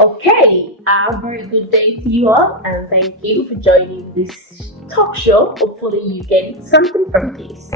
Okay, a very good day to you all, and thank you for joining this talk show. Hopefully, you get something from this.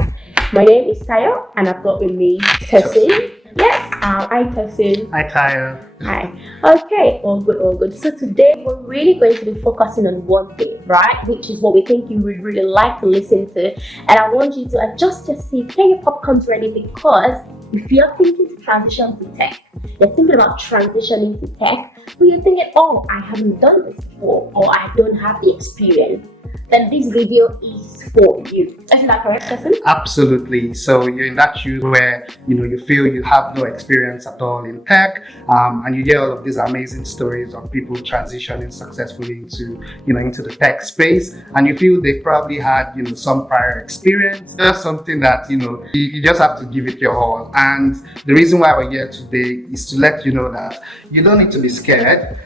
My name is Tayo, and I've got with me Tosin. Yes, hi Tosin. Hi, Kyle. Hi. Okay, all good, all good. So today we're really going to be focusing on one thing, right? Which is what we think you would really like to listen to. And I want you to adjust your seat, get your popcorns ready, because if you're thinking to transition to tech, you're thinking about transitioning to tech, but you're thinking, oh, I haven't done this before, or I don't have the experience, then this video is for you. Isn't that correct, Tosin? Absolutely. So you're in that shoes where you feel you have no experience at all in tech, and you hear all of these amazing stories of people transitioning successfully into the tech space, and you feel they probably had some prior experience. Just something that you just have to give it your all. And the reason why we're here today is to let you know that you don't need to be scared.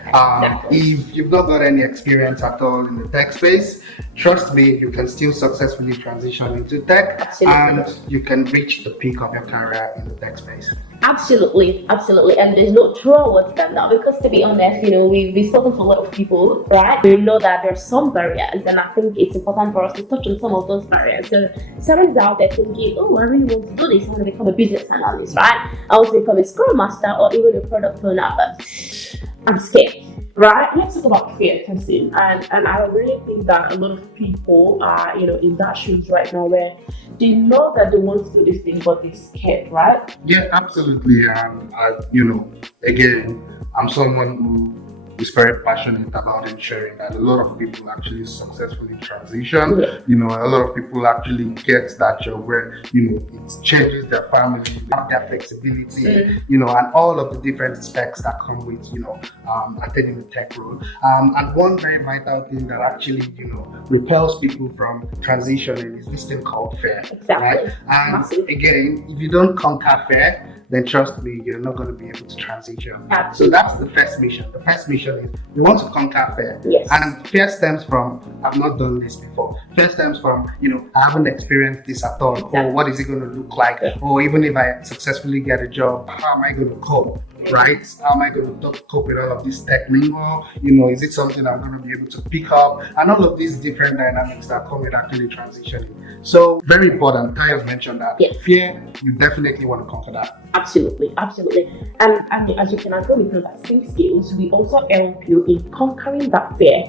If you've not got any experience at all in the tech space, trust me, you can still successfully transition into tech. Absolutely. And you can reach the peak of your career in the tech space. Absolutely, and there's no truer words than that, because to be honest, we've spoken to a lot of people, right? We know that there's some barriers, and I think it's important for us to touch on some of those barriers. So someone's out there thinking, oh, I really want to do this, I want to become a business analyst, right? I want to become a Scrum master or even a product owner, but I'm scared. Right, let's talk about fear testing, and I really think that a lot of people are in that shoes right now, where they know that they want to do this thing but they're scared, right? Yeah, absolutely. Again, I'm someone who is very passionate about ensuring that a lot of people actually successfully transition. A lot of people actually get that job where it changes their family, their flexibility, and all of the different specs that come with attaining the tech role. And one very vital thing that actually repels people from transitioning is this thing called fear. Exactly. Right? And again, if you don't conquer fear, then trust me, you're not going to be able to transition. Absolutely. So that's the first mission. The first mission is we want to conquer fear. Yes. And fear stems from, I've not done this before. Fear stems from, I haven't experienced this at all. Exactly. Or what is it going to look like? Yeah. Or even if I successfully get a job, how am I going to cope? Right? How am I going to cope with all of this tech lingo? Is it something I'm going to be able to pick up? And all of these different dynamics that come with actually transitioning. So very important. Tayo's mentioned that. Yes. Fear, you definitely want to conquer that. Absolutely. And as you can agree with that same skills, we also help you in conquering that fear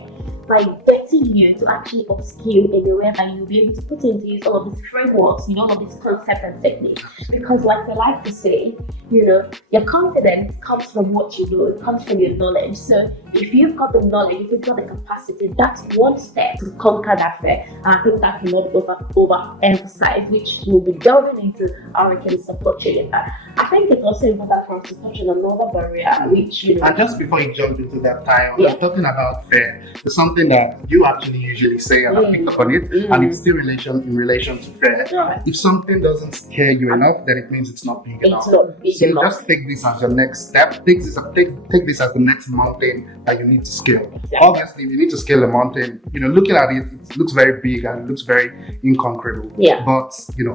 by getting you to actually upskill in a way that you'll be able to put into use all of these frameworks, all of these concepts and techniques. Because like I like to say, your confidence comes from what you know, it comes from your knowledge. So if you've got the knowledge, if you've got the capacity, that's one step to conquer that fear. And I think that cannot be overemphasized, which we'll be delving into how we can support you in that. I think it's also important for us to touch on another barrier, which And just before you jump into that time, we're talking about fear. It's something that you actually usually say, and I picked up on it, and it's still in relation to fear. Right. If something doesn't scare you enough, then it means it's not big enough. It's not big enough. Just take this as your next step. Take this as the next mountain that you need to scale. Exactly. Obviously, if you need to scale a mountain, looking at it, it looks very big and it looks very inconquerable. Yeah. But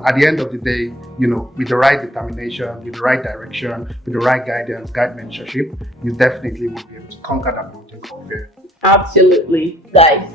at the end of the day, with the right determination, with the right direction, with the right guidance, mentorship, you definitely will be able to conquer that mountain called fear. Absolutely, guys.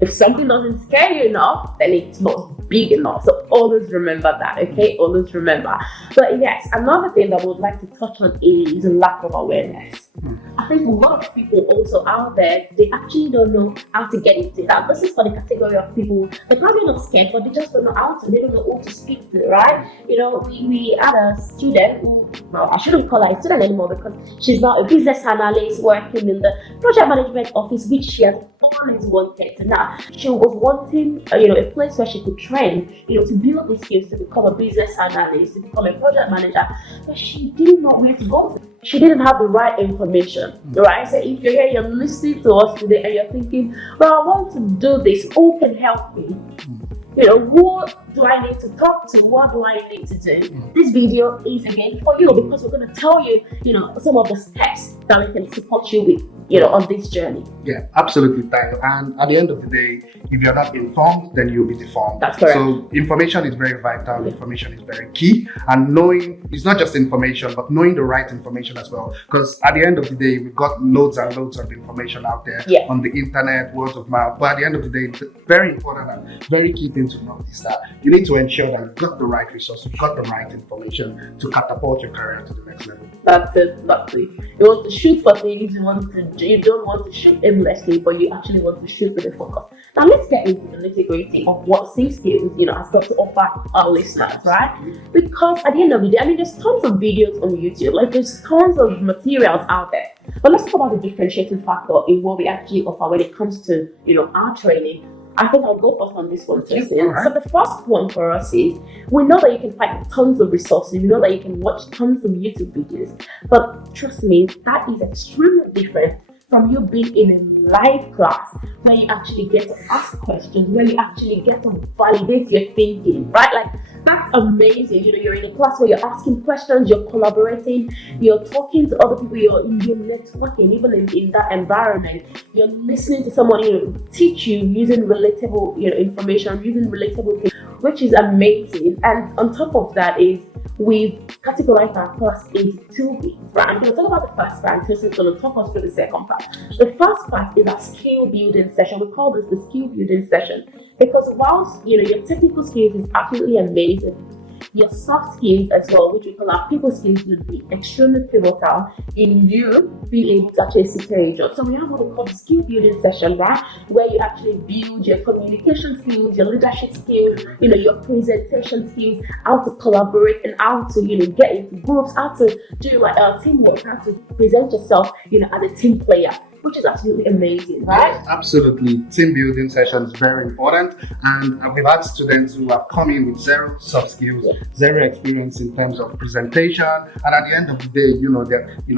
If something doesn't scare you enough, then it's not big enough. So always remember that, okay? Always remember. But yes, another thing that we would like to touch on is lack of awareness. I think a lot of people also out there, they actually don't know how to get into it. And this is for the category of people, they're probably not scared, but they just don't know how to, they don't know who to speak to, right? We had a student who, well, I shouldn't call her a student anymore, because she's now a business analyst working in the project management office, which she has always wanted. So now she was wanting a place where she could train, to build the skills to become a business analyst, to become a project manager, but she didn't know where to go. She didn't have the right information, right? So if you're here, you're listening to us today and you're thinking, well, I want to do this, who can help me? Who do I need to talk to? What do I need to do? This video is again for you because we're going to tell you, some of the steps that we can support you with, on this journey. Yeah, absolutely, Tayo. And at the end of the day, if you're not informed, then you'll be deformed. That's correct. So information is very vital. Information is very key. And knowing, it's not just information, but knowing the right information as well. Because at the end of the day, we've got loads and loads of information out there on the internet, word of mouth. But at the end of the day, the very important and very key thing to note is that you need to ensure that you've got the right resource, you've got the right information to catapult your career to the next level. That's it, exactly. You want to shoot for things, you don't want to shoot aimlessly, but you actually want to shoot with a focus. Now let's get into the nitty-gritty of what Sync Skills, has got to offer our listeners, right? Because at the end of the day, there's tons of videos on YouTube, like there's tons of materials out there. But let's talk about the differentiating factor in what we actually offer when it comes to, our training. I think I'll go first on this one, Tosin. Right. So the first one for us is, we know that you can find tons of resources, we know that you can watch tons of YouTube videos, but trust me, that is extremely different from you being in a live class where you actually get to ask questions, where you actually get to validate your thinking, right? Like, that's amazing. You're in a class where you're asking questions, you're collaborating, you're talking to other people, you're networking, even in that environment. You're listening to someone, teach you using relatable, information, using relatable things, which is amazing. And on top of that is, we've categorized our class into 2 weeks, right? I'm going to talk about the first part, Tosin is going to talk us through the second part. The first part is our skill building session. We call this the skill building session because whilst, your technical skills is absolutely amazing, your soft skills as well, which we call our people skills, will be extremely pivotal in you being able to actually secure a job. So we have what we call the skill building session, right? Where you actually build your communication skills, your leadership skills, your presentation skills, how to collaborate and how to, get into groups, how to do teamwork, how to present yourself, as a team player, which is absolutely amazing, right? Yes, absolutely. Team building sessions is very important, and we've had students who have come in with zero soft skills, zero experience in terms of presentation, and at the end of the day,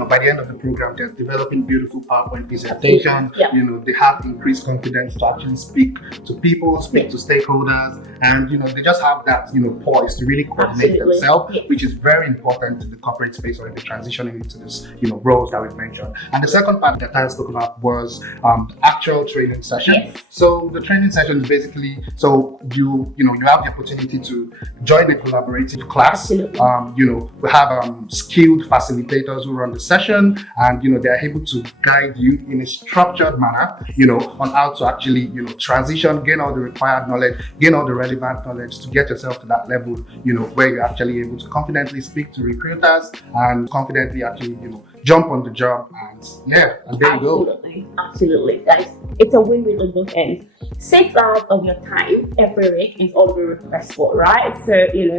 by the end of the program, they're developing beautiful PowerPoint presentations. They have increased confidence to actually speak to people, speak to stakeholders, and they just have that poise to really coordinate themselves, which is very important to the corporate space when they're transitioning into this roles that we've mentioned. And the second part that I spoke about was the actual training session. So the training session is basically, you have the opportunity to join a collaborative class. We have skilled facilitators who run the session, and they're able to guide you in a structured manner, on how to actually transition, gain all the required knowledge, gain all the relevant knowledge to get yourself to that level, where you're actually able to confidently speak to recruiters and confidently actually jump on the job, and there you go. Absolutely, guys. It's a win-win on both ends. 6 hours of your time every week is all we request for, right? So,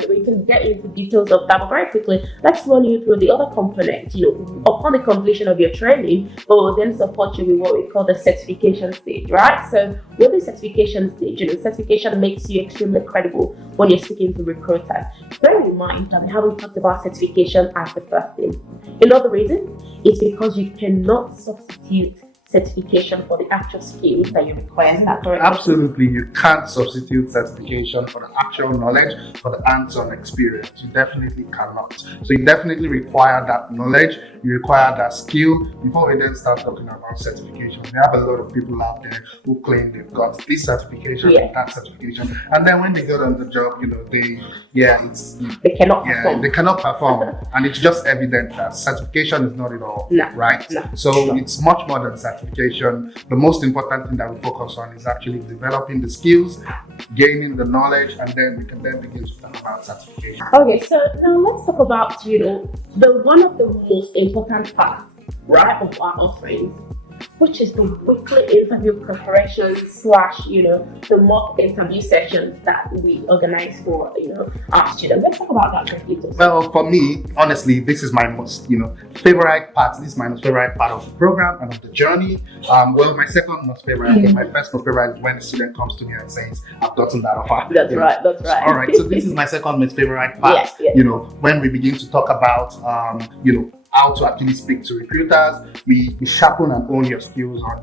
we can get into details of that, but very quickly, let's run you through the other components. Upon the completion of your training, we will then support you with what we call the certification stage, right? So, with the certification stage, certification makes you extremely credible when you're speaking to recruiters. Bear in mind that we haven't talked about certification as the first thing. Another reason is because you cannot substitute certification for the actual skills that you require. Absolutely, you can't substitute certification for the actual knowledge, for the hands-on experience. You definitely cannot. So you definitely require that knowledge, you require that skill before we then start talking about certification. We have a lot of people out there who claim they've got this certification and that certification, and then when they get on the job, they cannot perform. They cannot perform, and it's just evident that certification is not it all, right? So it's much more than certification. The most important thing that we focus on is actually developing the skills, gaining the knowledge, and then we can then begin to talk about certification. Okay, so now let's talk about the one of the most important parts, right, of our offerings, which is the weekly interview preparation / the mock interview sessions that we organize for our students. Let's talk about that for you. Well, for me, honestly, this is my most favorite part. This is my most favorite part of the program and of the journey. My second most favorite, my first most favorite is when a student comes to me and says, "I've gotten that offer." That's right. All right. So this is my second most favorite part. When we begin to talk about how to actually speak to recruiters. We sharpen and own your skills on,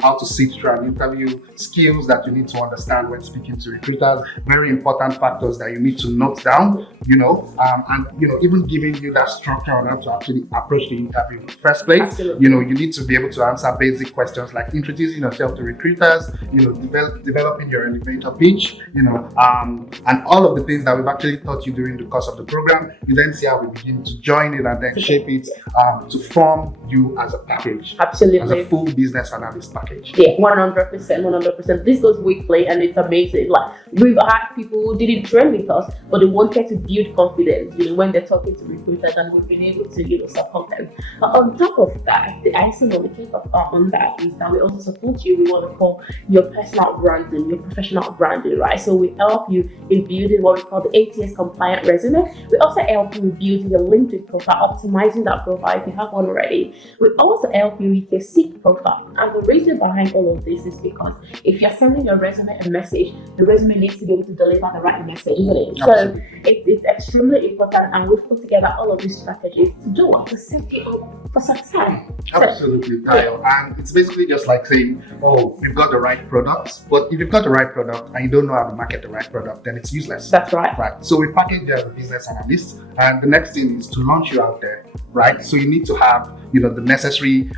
how to sit through an interview, skills that you need to understand when speaking to recruiters, very important factors that you need to note down, and even giving you that structure on how to actually approach the interview in the first place. Absolutely. You need to be able to answer basic questions like introducing yourself to recruiters, developing your elevator pitch, and all of the things that we've actually taught you during the course of the program. You then see how we begin to join it and then shape it to form you as a package. Absolutely. As a full business analyst package. Yeah, 100%. This goes weekly and it's amazing. Like, we've had people who didn't train with us, but they wanted to build confidence, when they're talking to recruiters, and we've been able to, support them. But on top of that, the icing on the cake on that is that we also support you. We want to call your personal branding, your professional branding, right? So we help you in building what we call the ATS compliant resume. We also help you in building your LinkedIn profile, optimizing that profile if you have one already. We also help you with your Seek profile. And the reason behind all of this is because if you're sending your resume a message, the resume needs to be able to deliver the right message, isn't it? So it's extremely important, and we've put together all of these strategies to do what? To set you up for success. Absolutely, Kyle. And it's basically just like saying, we've got the right products, but if you've got the right product and you don't know how to market the right product, then it's useless. That's right. Right. So we package you as a business analyst, and the next thing is to launch you out there, right? So you need to have, the necessary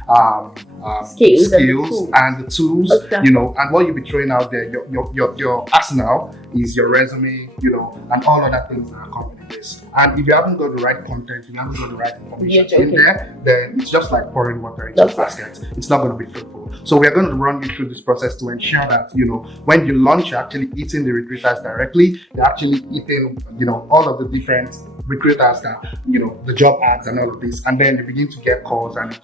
skills and the tools, and what you'll be throwing out there, your arsenal is your resume, and all other things that are coming in this. And if you haven't got the right content, if you haven't got the right information in there, then it's just like pouring water into a basket. It's not going to be fruitful. So we are going to run you through this process to ensure that, when you launch, you're actually eating the recruiters directly. You're actually eating, all of the different recruiters that, the job ads and all of this. And then you begin to get calls and,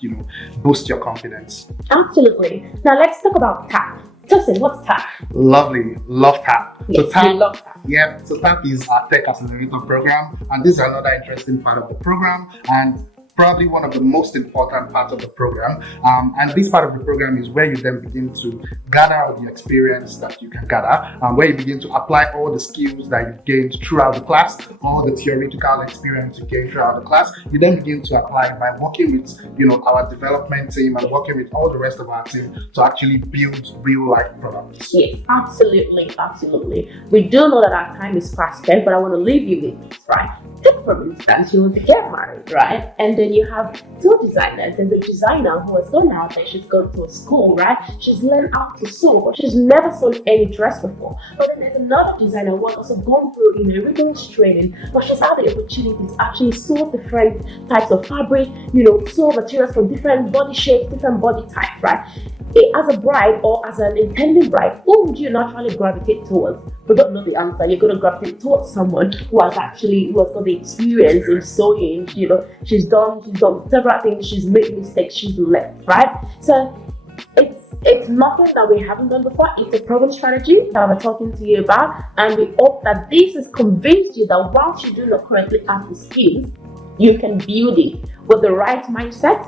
boost your confidence. Absolutely. Now let's talk about TAP. Tosin, what's TAP? Lovely. Love TAP. Yes, so TAP, love TAP. Yeah, so TAP is our Tech Accelerator program. And this is another interesting part of the program. And probably one of the most important parts of the program. And this part of the program is where you then begin to gather all the experience that you can gather, where you begin to apply all the skills that you've gained throughout the class, all the theoretical experience you gained throughout the class. You then begin to apply by working with, our development team and working with all the rest of our team to actually build real life products. Yes, absolutely. We do know that our time is fast spent, but I want to leave you with this, right? Take for instance, you want to get married, right? And then you have two designers. There's a designer who has gone out and she's gone to a school, right? She's learned how to sew, but she's never sewn any dress before. But then there's another designer who has also gone through rigorous training, but she's had the opportunity to actually sew different types of fabric, sew materials from different body shapes, different body types, right? As a bride or as an intended bride, who would you naturally gravitate towards? We don't know the answer. You're going to gravitate towards someone who has got the experience in sewing. She's done several things. She's made mistakes. She's left, right? So it's nothing that we haven't done before. It's a proven strategy that we're talking to you about, and we hope that this has convinced you that whilst you do not currently have the skills, you can build it with the right mindset,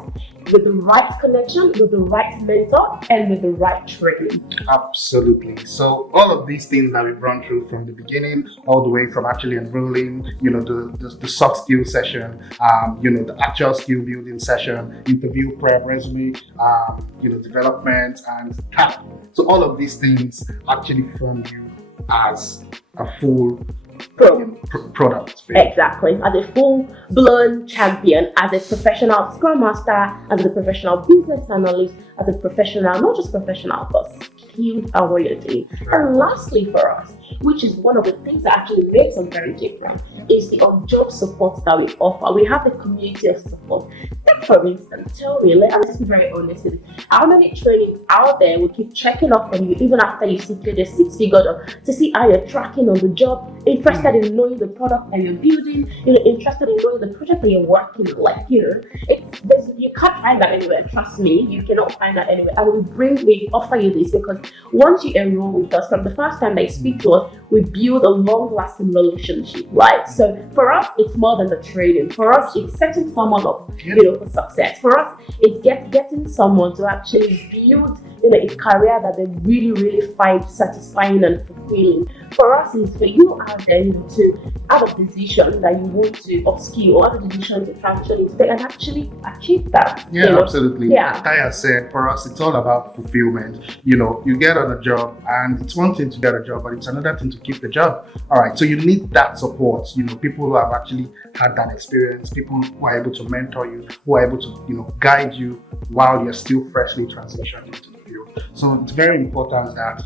with the right connection, with the right mentor, and with the right training. Absolutely. So all of these things that we've run through from the beginning, all the way from actually enrolling, the soft skill session, the actual skill building session, interview prep, resume, development, and TAP. So all of these things actually form you as a full product. Exactly. As a full-blown champion, as a professional Scrum Master, as a professional business analyst, as a professional, not just professional, but skilled and royalty. And lastly for us, which is one of the things that actually makes us very different, is the on-job support that we offer. We have the community of support. Take for instance, tell me, I'm just be very honest with you, how many trainings out there will keep checking up on you even after you secured a 6-figure job to see how you're tracking on the job, interested in knowing the product that you're building, interested in knowing the project that you're working on. You can't find that anywhere. Trust me, you cannot find that anywhere. And we offer you this because once you enroll with us, from the first time they speak to us, we build a long-lasting relationship, right? So for us, it's more than the training. For us, it's setting someone up, for success. For us, it's getting someone to actually build, a career that they really, really find satisfying and fulfilling. For us, is for you out there, to have a decision that you want to upskill or have a decision to transition into tech and actually achieve that. Yeah, absolutely. Yeah. Kaya said, for us, it's all about fulfillment. You get on a job, and it's one thing to get a job, but it's another thing to keep the job. All right, so you need that support. People who have actually had that experience, people who are able to mentor you, who are able to, guide you while you're still freshly transitioning into the field. So it's very important that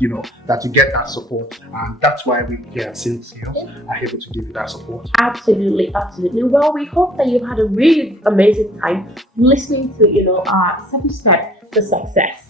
that you get that support, and that's why we here at Sync Sales are able to give you that support. Absolutely. Well, we hope that you've had a really amazing time listening to our 7 steps to success.